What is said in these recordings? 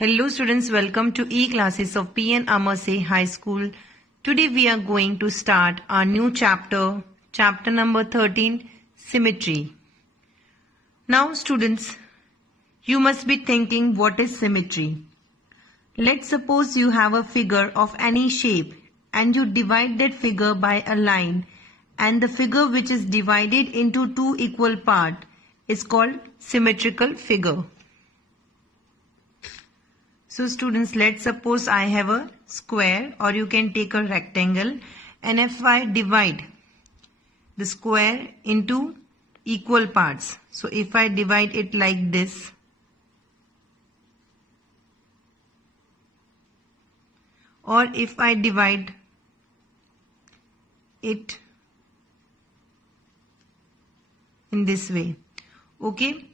Hello students, welcome to e-classes of P.N. Amarse High School. Today we are going to start our new chapter, chapter number 13, Symmetry. Now students, you must be thinking what is symmetry. Let's suppose you have a figure of any shape and you divide that figure by a line, and the figure which is divided into two equal parts is called symmetrical figure. So students, let's suppose I have a square, or you can take a rectangle, and if I divide the square into equal parts, so if I divide it like this, or if I divide it in this way, okay,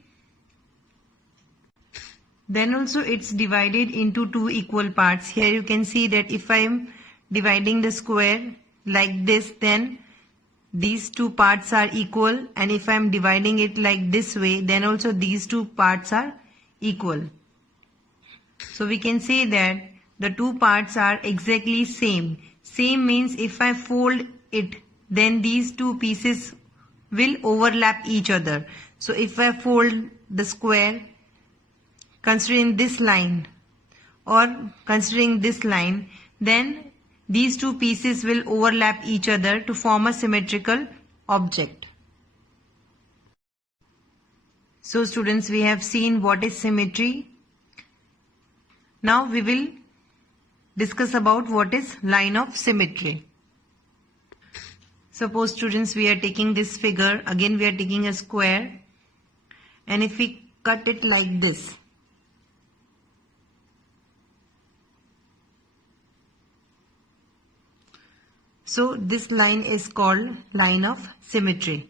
then also it's divided into two equal parts. Here you can see that if I am dividing the square like this, then these two parts are equal, and if I am dividing it like this way, then also these two parts are equal. So we can say that the two parts are exactly same. Same means if I fold it, then these two pieces will overlap each other. So if I fold the square considering this line or considering this line, then these two pieces will overlap each other to form a symmetrical object. So students, we have seen what is symmetry. Now we will discuss about what is line of symmetry. Suppose students, we are taking this figure, again we are taking a square, and if we cut it like this, so this line is called line of symmetry.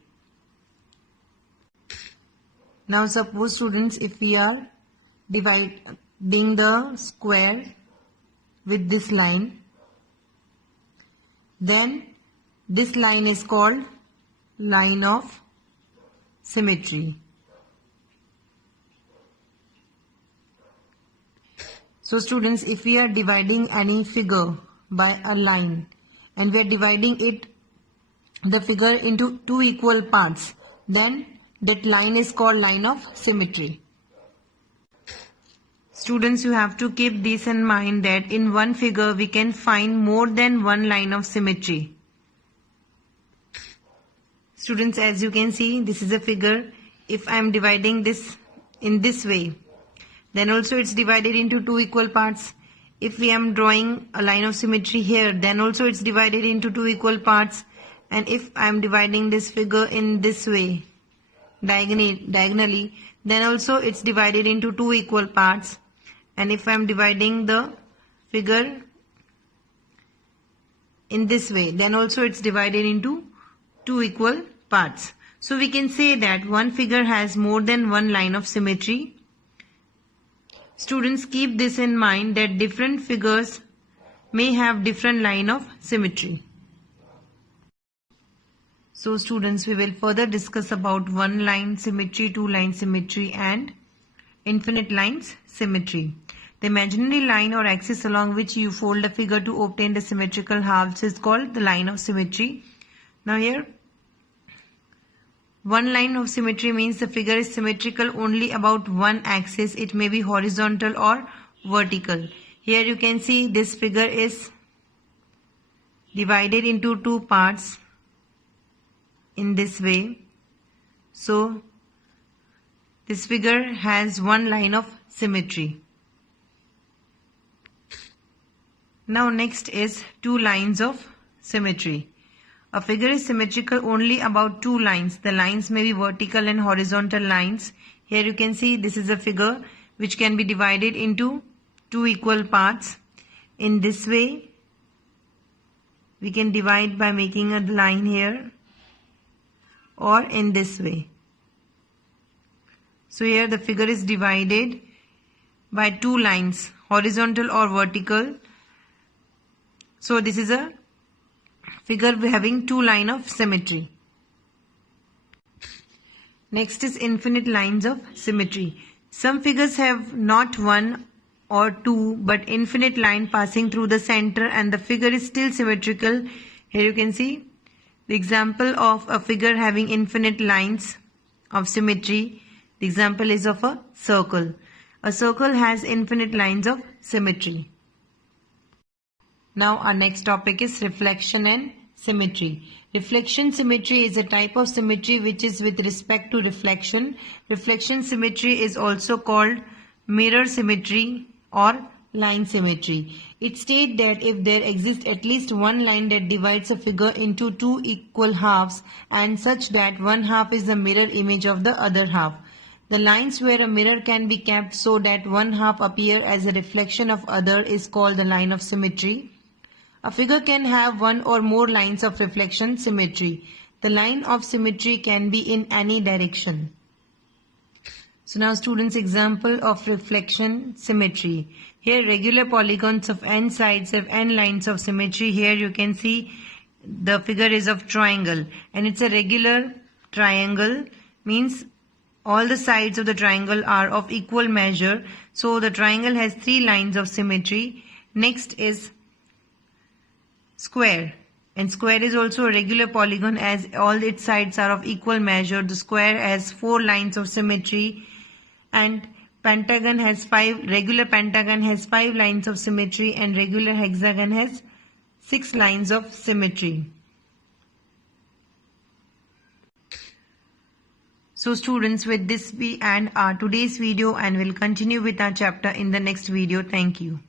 Now suppose students, if we are dividing the square with this line, then this line is called line of symmetry. So students, if we are dividing any figure by a line, and we are dividing the figure into two equal parts, then that line is called line of symmetry. Students, you have to keep this in mind that in one figure we can find more than one line of symmetry. Students, as you can see, this is a figure. If I am dividing this in this way, then also it's divided into two equal parts. If we am drawing a line of symmetry here, then also it's divided into two equal parts. And if I am dividing this figure in this way, diagonally, then also it's divided into two equal parts. And if I am dividing the figure in this way, then also it's divided into two equal parts. So we can say that one figure has more than one line of symmetry. Students, keep this in mind that different figures may have different line of symmetry. So students, we will further discuss about one line symmetry, two line symmetry, and infinite lines symmetry. The imaginary line or axis along which you fold a figure to obtain the symmetrical halves is called the line of symmetry. Now here, one line of symmetry means the figure is symmetrical only about one axis. It may be horizontal or vertical. Here you can see this figure is divided into two parts in this way. So this figure has one line of symmetry. Now next is two lines of symmetry. A figure is symmetrical only about two lines. The lines may be vertical and horizontal lines. Here you can see this is a figure which can be divided into two equal parts. In this way, we can divide by making a line here, or in this way. So here the figure is divided by two lines, horizontal or vertical. So this is a figure having two lines of symmetry. Next is infinite lines of symmetry. Some figures have not one or two but infinite line passing through the center and the figure is still symmetrical. Here you can see the example of a figure having infinite lines of symmetry. The example is of a circle. A circle has infinite lines of symmetry. Now our next topic is reflection and symmetry. Reflection symmetry is a type of symmetry which is with respect to reflection. Reflection symmetry is also called mirror symmetry or line symmetry. It states that if there exists at least one line that divides a figure into two equal halves and such that one half is the mirror image of the other half. The lines where a mirror can be kept so that one half appear as a reflection of other is called the line of symmetry. A figure can have one or more lines of reflection symmetry. The line of symmetry can be in any direction. So now students, example of reflection symmetry. Here regular polygons of n sides have n lines of symmetry. Here you can see the figure is of triangle and it's a regular triangle, means all the sides of the triangle are of equal measure. So the triangle has three lines of symmetry. Next is square, and square is also a regular polygon as all its sides are of equal measure. The square has four lines of symmetry, and pentagon has regular pentagon has 5 lines of symmetry, and regular hexagon has 6 lines of symmetry. So students, with this we end our today's video and will continue with our chapter in the next video. Thank you.